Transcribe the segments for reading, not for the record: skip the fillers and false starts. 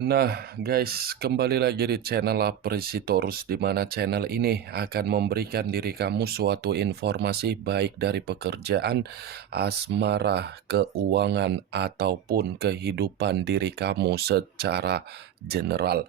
Nah, guys, kembali lagi di channel Apresitorus, di mana channel ini akan memberikan diri kamu suatu informasi baik dari pekerjaan, asmara, keuangan, ataupun kehidupan diri kamu secara general.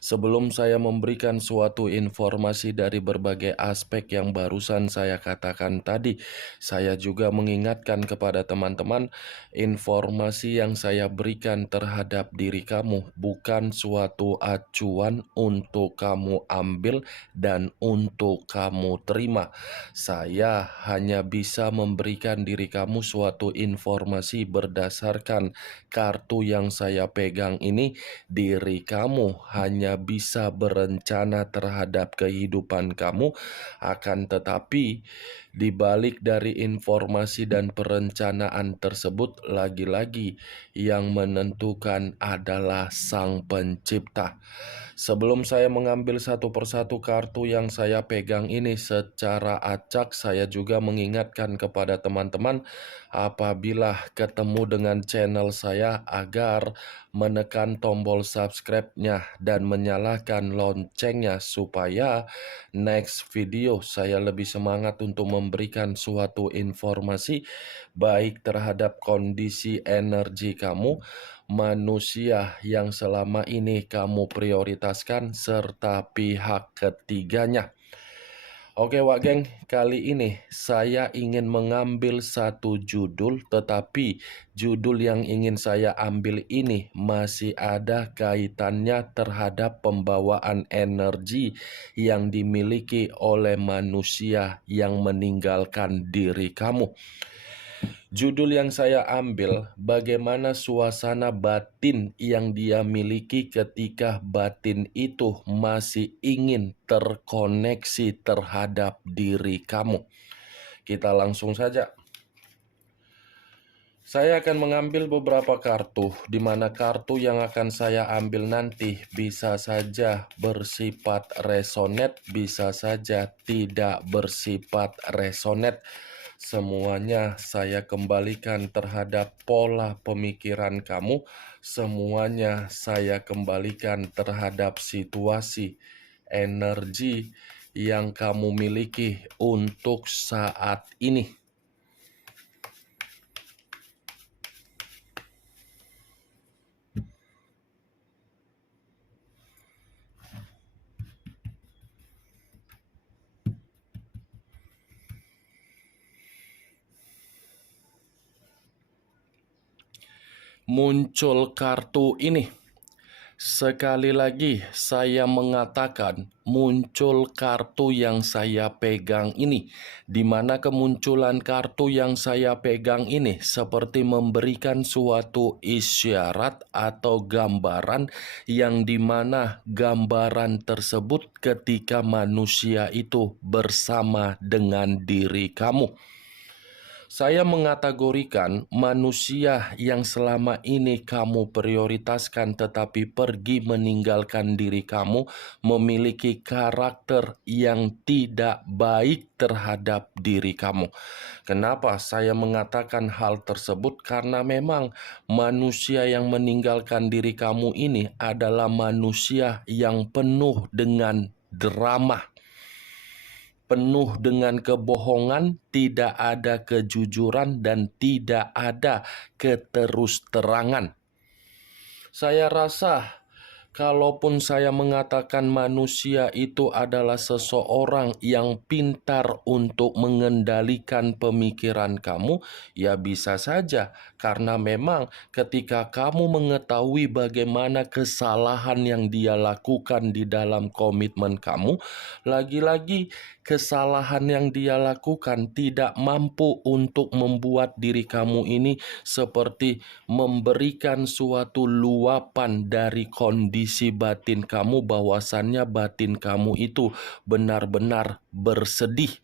Sebelum saya memberikan suatu informasi dari berbagai aspek yang barusan saya katakan tadi, saya juga mengingatkan kepada teman-teman, informasi yang saya berikan terhadap diri kamu bukan suatu acuan untuk kamu ambil dan untuk kamu terima. Saya hanya bisa memberikan diri kamu suatu informasi berdasarkan kartu yang saya pegang ini. Diri kamu hanya bisa berencana terhadap kehidupan kamu, akan tetapi di balik dari informasi dan perencanaan tersebut, lagi-lagi yang menentukan adalah Sang Pencipta. Sebelum saya mengambil satu persatu kartu yang saya pegang ini secara acak, saya juga mengingatkan kepada teman-teman apabila ketemu dengan channel saya agar menekan tombol subscribe-nya dan menyalakan loncengnya supaya next video saya lebih semangat untuk memberikan suatu informasi baik terhadap kondisi energi kamu, manusia yang selama ini kamu prioritaskan, serta pihak ketiganya. Oke Wak Geng, kali ini saya ingin mengambil satu judul, tetapi judul yang ingin saya ambil ini masih ada kaitannya terhadap pembawaan energi yang dimiliki oleh manusia yang meninggalkan diri kamu. Judul yang saya ambil, bagaimana suasana batin yang dia miliki ketika batin itu masih ingin terkoneksi terhadap diri kamu. Kita langsung saja. Saya akan mengambil beberapa kartu, di mana kartu yang akan saya ambil nanti bisa saja bersifat resonate, bisa saja tidak bersifat resonate. Semuanya saya kembalikan terhadap pola pemikiran kamu, semuanya saya kembalikan terhadap situasi, energi yang kamu miliki untuk saat ini. Muncul kartu ini. Sekali lagi saya mengatakan muncul kartu yang saya pegang ini, di mana kemunculan kartu yang saya pegang ini seperti memberikan suatu isyarat atau gambaran yang dimana gambaran tersebut ketika manusia itu bersama dengan diri kamu. Saya mengategorikan manusia yang selama ini kamu prioritaskan tetapi pergi meninggalkan diri kamu memiliki karakter yang tidak baik terhadap diri kamu. Kenapa saya mengatakan hal tersebut? Karena memang manusia yang meninggalkan diri kamu ini adalah manusia yang penuh dengan drama, penuh dengan kebohongan, tidak ada kejujuran, dan tidak ada keterus-terangan. Saya rasa kalaupun saya mengatakan manusia itu adalah seseorang yang pintar untuk mengendalikan pemikiran kamu, ya bisa saja. Karena memang ketika kamu mengetahui bagaimana kesalahan yang dia lakukan di dalam komitmen kamu, lagi-lagi kesalahan yang dia lakukan tidak mampu untuk membuat diri kamu ini seperti memberikan suatu luapan dari kondisi batin kamu, bahwasannya batin kamu itu benar-benar bersedih.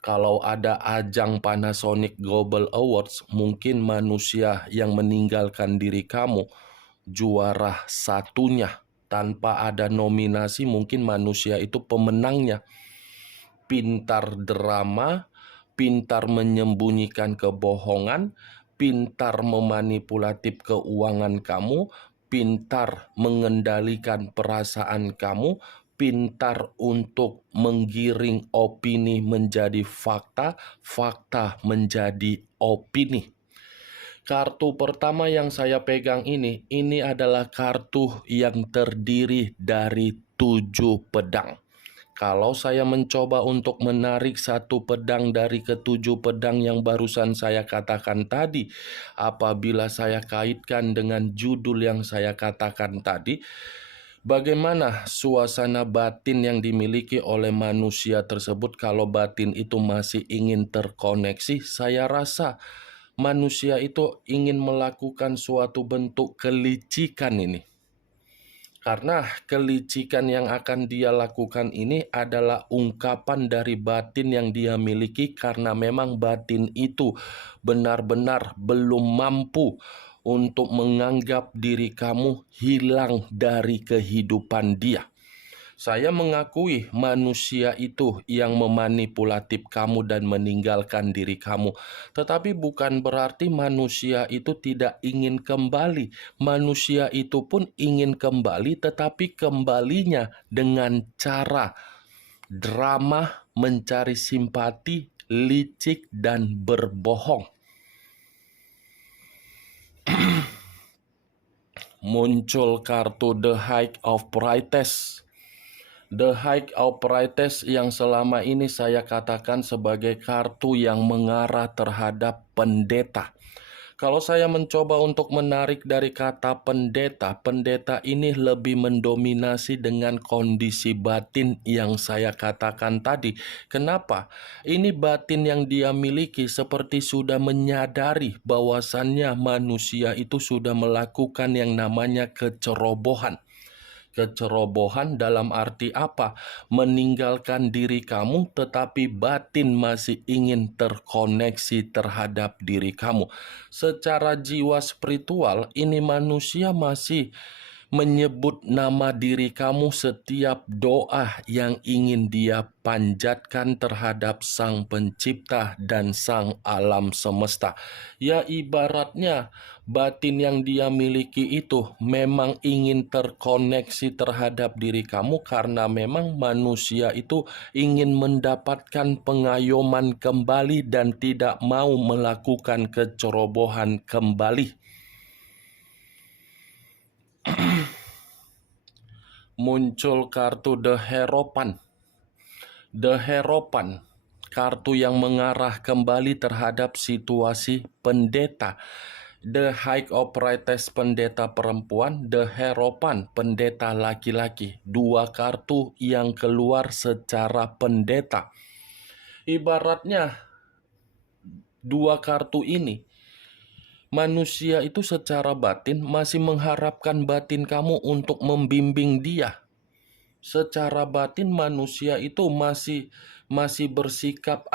Kalau ada ajang Panasonic Global Awards, mungkin manusia yang meninggalkan diri kamu juara satunya. Tanpa ada nominasi, mungkin manusia itu pemenangnya. Pintar drama, pintar menyembunyikan kebohongan, pintar memanipulatif keuangan kamu, pintar mengendalikan perasaan kamu, pintar untuk menggiring opini menjadi fakta, fakta menjadi opini. Kartu pertama yang saya pegang ini adalah kartu yang terdiri dari 7 pedang. Kalau saya mencoba untuk menarik satu pedang dari ketujuh pedang yang barusan saya katakan tadi, apabila saya kaitkan dengan judul yang saya katakan tadi, bagaimana suasana batin yang dimiliki oleh manusia tersebut kalau batin itu masih ingin terkoneksi? Saya rasa manusia itu ingin melakukan suatu bentuk kelicikan ini. Karena kelicikan yang akan dia lakukan ini adalah ungkapan dari batin yang dia miliki, karena memang batin itu benar-benar belum mampu untuk menganggap diri kamu hilang dari kehidupan dia. Saya mengakui manusia itu yang memanipulatif kamu dan meninggalkan diri kamu. Tetapi bukan berarti manusia itu tidak ingin kembali. Manusia itu pun ingin kembali, tetapi kembalinya dengan cara drama, mencari simpati, licik, dan berbohong. Muncul kartu The High of Priestess. The High of Priestess yang selama ini saya katakan sebagai kartu yang mengarah terhadap pendeta. Kalau saya mencoba untuk menarik dari kata pendeta, pendeta ini lebih mendominasi dengan kondisi batin yang saya katakan tadi. Kenapa? Ini batin yang dia miliki seperti sudah menyadari bahwasannya manusia itu sudah melakukan yang namanya kecerobohan. Kecerobohan dalam arti apa? Meninggalkan diri kamu, tetapi batin masih ingin terkoneksi terhadap diri kamu. Secara jiwa spiritual, ini manusia masih menyebut nama diri kamu setiap doa yang ingin dia panjatkan terhadap Sang Pencipta dan Sang Alam Semesta. Ya, ibaratnya batin yang dia miliki itu memang ingin terkoneksi terhadap diri kamu, karena memang manusia itu ingin mendapatkan pengayoman kembali dan tidak mau melakukan kecerobohan kembali. Muncul kartu The Hierophant. The Hierophant, kartu yang mengarah kembali terhadap situasi pendeta. The High of Priestess, pendeta perempuan. The Hierophant, pendeta laki-laki. Dua kartu yang keluar secara pendeta. Ibaratnya dua kartu ini, manusia itu secara batin masih mengharapkan batin kamu untuk membimbing dia. Secara batin manusia itu masih bersikap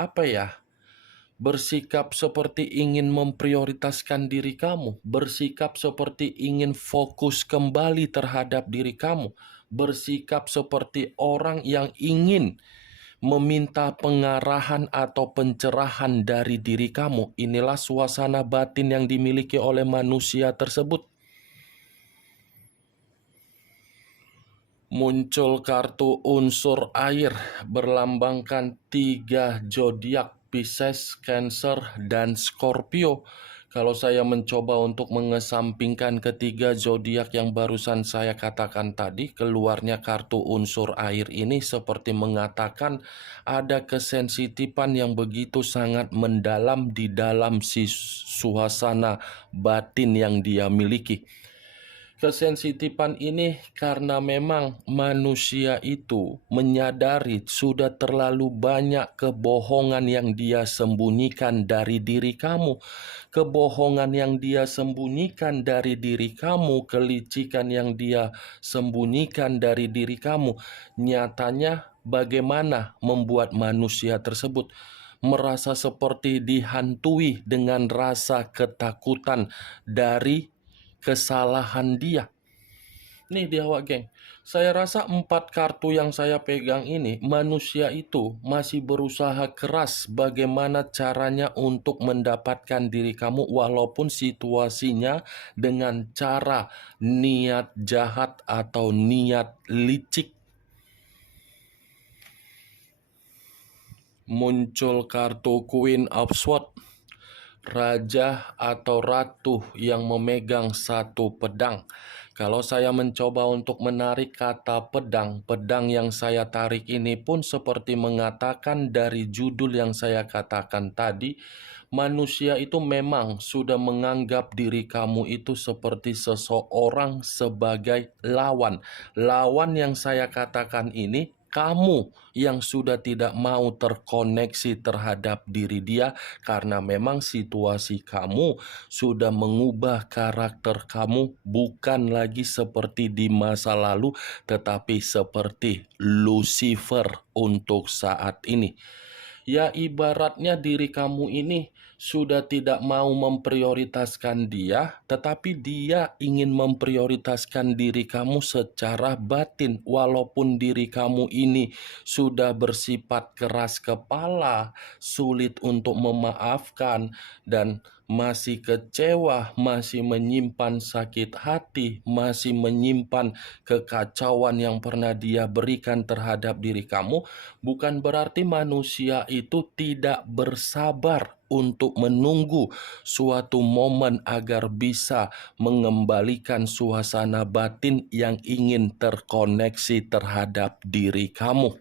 bersikap seperti ingin memprioritaskan diri kamu, bersikap seperti ingin fokus kembali terhadap diri kamu, bersikap seperti orang yang ingin meminta pengarahan atau pencerahan dari diri kamu. Inilah suasana batin yang dimiliki oleh manusia tersebut. Muncul kartu unsur air berlambangkan 3 zodiak, Pisces, Cancer, dan Scorpio. Kalau saya mencoba untuk mengesampingkan ketiga zodiak yang barusan saya katakan tadi, keluarnya kartu unsur air ini seperti mengatakan ada kesensitifan yang begitu sangat mendalam di dalam suasana batin yang dia miliki. Kesensitifan ini karena memang manusia itu menyadari sudah terlalu banyak kebohongan yang dia sembunyikan dari diri kamu. Kebohongan yang dia sembunyikan dari diri kamu, kelicikan yang dia sembunyikan dari diri kamu, nyatanya bagaimana membuat manusia tersebut merasa seperti dihantui dengan rasa ketakutan dari kesalahan dia. Nih dia Wak geng, saya rasa 4 kartu yang saya pegang ini, manusia itu masih berusaha keras bagaimana caranya untuk mendapatkan diri kamu walaupun situasinya dengan cara niat jahat atau niat licik. Muncul kartu Queen of Swords, raja atau ratu yang memegang satu pedang. Kalau saya mencoba untuk menarik kata pedang, pedang yang saya tarik ini pun seperti mengatakan dari judul yang saya katakan tadi, manusia itu memang sudah menganggap diri kamu itu seperti seseorang sebagai lawan. Lawan yang saya katakan ini kamu yang sudah tidak mau terkoneksi terhadap diri dia karena memang situasi kamu sudah mengubah karakter kamu bukan lagi seperti di masa lalu tetapi seperti Lucifer untuk saat ini. Ya ibaratnya diri kamu ini sudah tidak mau memprioritaskan dia, tetapi dia ingin memprioritaskan diri kamu secara batin. Walaupun diri kamu ini sudah bersifat keras kepala, sulit untuk memaafkan, dan masih kecewa, masih menyimpan sakit hati, masih menyimpan kekacauan yang pernah dia berikan terhadap diri kamu, bukan berarti manusia itu tidak bersabar untuk menunggu suatu momen agar bisa mengembalikan suasana batin yang ingin terkoneksi terhadap diri kamu.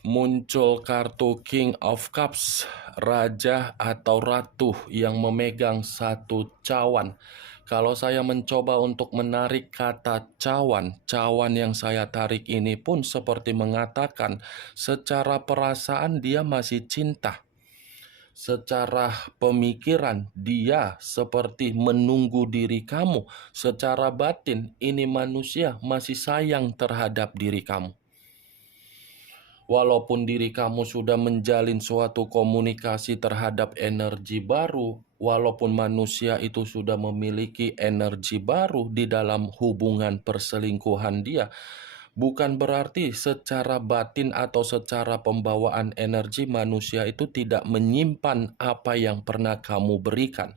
Muncul kartu King of Cups, raja atau ratu yang memegang satu cawan. Kalau saya mencoba untuk menarik kata cawan, cawan yang saya tarik ini pun seperti mengatakan secara perasaan dia masih cinta. Secara pemikiran dia seperti menunggu diri kamu. Secara batin ini manusia masih sayang terhadap diri kamu. Walaupun diri kamu sudah menjalin suatu komunikasi terhadap energi baru, walaupun manusia itu sudah memiliki energi baru di dalam hubungan perselingkuhan dia, bukan berarti secara batin atau secara pembawaan energi manusia itu tidak menyimpan apa yang pernah kamu berikan.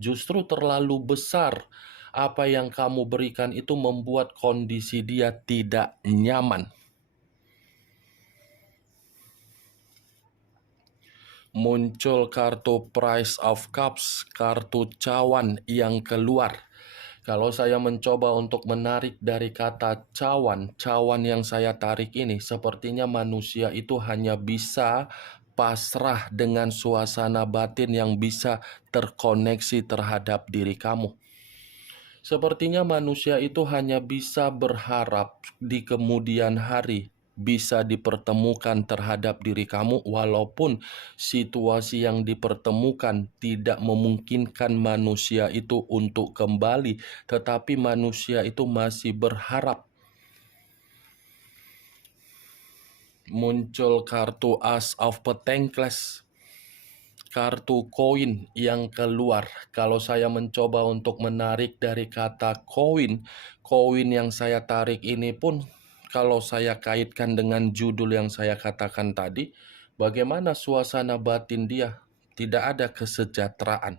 Justru terlalu besar apa yang kamu berikan itu membuat kondisi dia tidak nyaman. Muncul kartu Price of Cups, kartu cawan yang keluar. Kalau saya mencoba untuk menarik dari kata cawan, cawan yang saya tarik ini sepertinya manusia itu hanya bisa pasrah dengan suasana batin yang bisa terkoneksi terhadap diri kamu. Sepertinya manusia itu hanya bisa berharap di kemudian hari bisa dipertemukan terhadap diri kamu walaupun situasi yang dipertemukan tidak memungkinkan manusia itu untuk kembali, tetapi manusia itu masih berharap. Muncul kartu Ace of Pentacles, kartu koin yang keluar. Kalau saya mencoba untuk menarik dari kata koin, koin yang saya tarik ini pun kalau saya kaitkan dengan judul yang saya katakan tadi, bagaimana suasana batin dia? Tidak ada kesejahteraan.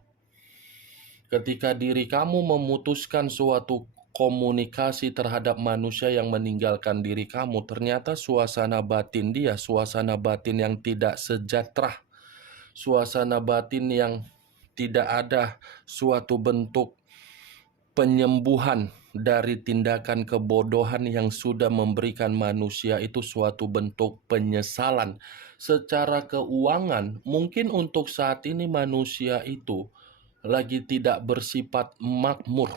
Ketika diri kamu memutuskan suatu komunikasi terhadap manusia yang meninggalkan diri kamu, ternyata suasana batin dia, suasana batin yang tidak sejahtera, suasana batin yang tidak ada suatu bentuk penyembuhan dari tindakan kebodohan yang sudah memberikan manusia itu suatu bentuk penyesalan. Secara keuangan, mungkin untuk saat ini manusia itu lagi tidak bersifat makmur.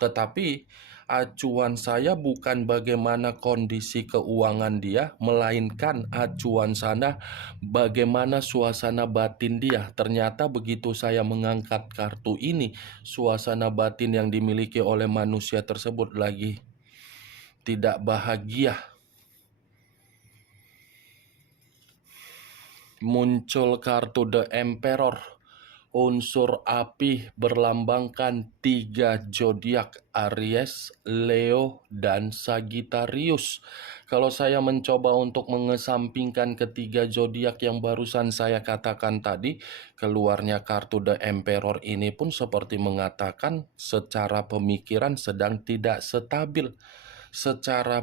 Tetapi acuan saya bukan bagaimana kondisi keuangan dia, melainkan acuan sana bagaimana suasana batin dia. Ternyata begitu saya mengangkat kartu ini, suasana batin yang dimiliki oleh manusia tersebut lagi tidak bahagia. Muncul kartu The Emperor, Unsur api berlambangkan 3 zodiak: Aries, Leo, dan Sagittarius. Kalau saya mencoba untuk mengesampingkan ketiga zodiak yang barusan saya katakan tadi, keluarnya kartu The Emperor ini pun seperti mengatakan secara pemikiran sedang tidak stabil. Secara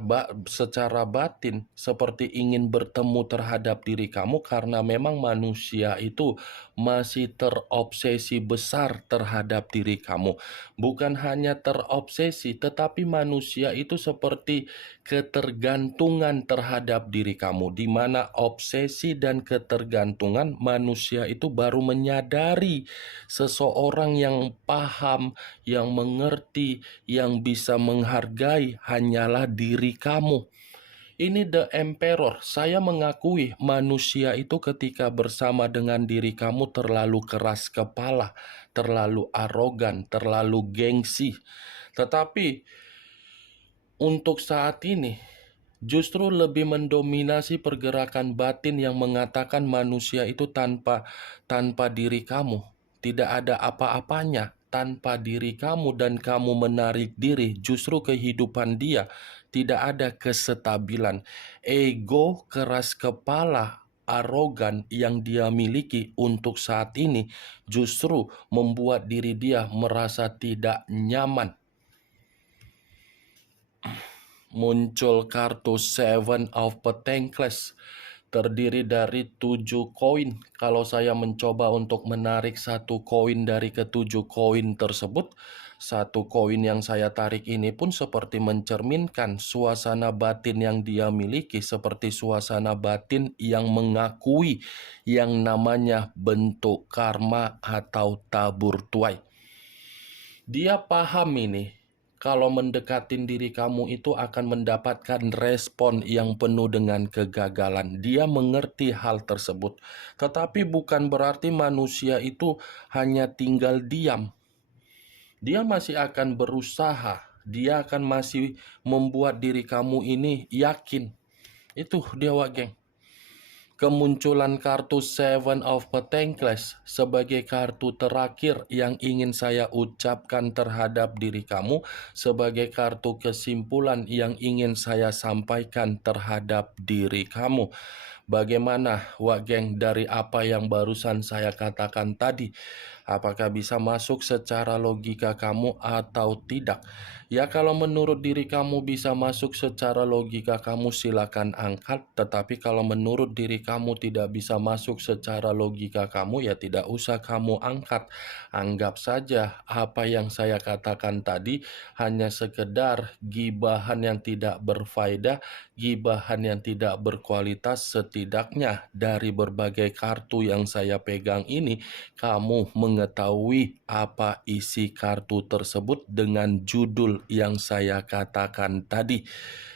batin seperti ingin bertemu terhadap diri kamu karena memang manusia itu masih terobsesi besar terhadap diri kamu. Bukan hanya terobsesi, tetapi manusia itu seperti ketergantungan terhadap diri kamu, di mana obsesi dan ketergantungan manusia itu baru menyadari seseorang yang paham, yang mengerti, yang bisa menghargai hanyalah diri kamu. Ini The Emperor. Saya mengakui manusia itu ketika bersama dengan diri kamu terlalu keras kepala, terlalu arogan, terlalu gengsi. Tetapi untuk saat ini justru lebih mendominasi pergerakan batin yang mengatakan manusia itu tanpa diri kamu tidak ada apa-apanya. Tanpa diri kamu dan kamu menarik diri, justru kehidupan dia tidak ada kestabilan. Ego, keras kepala, arogan yang dia miliki untuk saat ini justru membuat diri dia merasa tidak nyaman. Muncul kartu Seven of Pentacles, terdiri dari 7 koin. Kalau saya mencoba untuk menarik satu koin dari ketujuh koin tersebut, satu koin yang saya tarik ini pun seperti mencerminkan suasana batin yang dia miliki, seperti suasana batin yang mengakui yang namanya bentuk karma atau tabur tuai. Dia paham ini, kalau mendekatin diri kamu itu akan mendapatkan respon yang penuh dengan kegagalan. Dia mengerti hal tersebut. Tetapi bukan berarti manusia itu hanya tinggal diam. Dia masih akan berusaha. Dia akan masih membuat diri kamu ini yakin. Itu dia, Wak Geng. Kemunculan kartu Seven of Pentacles sebagai kartu terakhir yang ingin saya ucapkan terhadap diri kamu, sebagai kartu kesimpulan yang ingin saya sampaikan terhadap diri kamu. Bagaimana, Wak Geng, dari apa yang barusan saya katakan tadi? Apakah bisa masuk secara logika kamu atau tidak? Ya, kalau menurut diri kamu bisa masuk secara logika kamu, silakan angkat. Tetapi kalau menurut diri kamu tidak bisa masuk secara logika kamu, ya tidak usah kamu angkat. Anggap saja apa yang saya katakan tadi hanya sekedar gibahan yang tidak berfaedah, gibahan yang tidak berkualitas. Setidaknya dari berbagai kartu yang saya pegang ini, kamu mengetahui apa isi kartu tersebut dengan judul yang saya katakan tadi.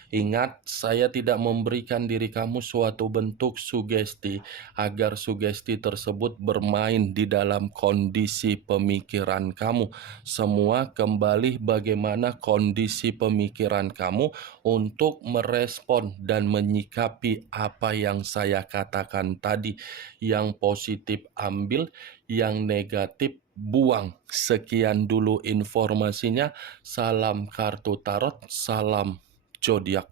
Ingat, saya tidak memberikan diri kamu suatu bentuk sugesti agar sugesti tersebut bermain di dalam kondisi pemikiran kamu. Semua kembali bagaimana kondisi pemikiran kamu untuk merespon dan menyikapi apa yang saya katakan tadi. Yang positif ambil, yang negatif buang. Sekian dulu informasinya. Salam kartu tarot, salam zodiak.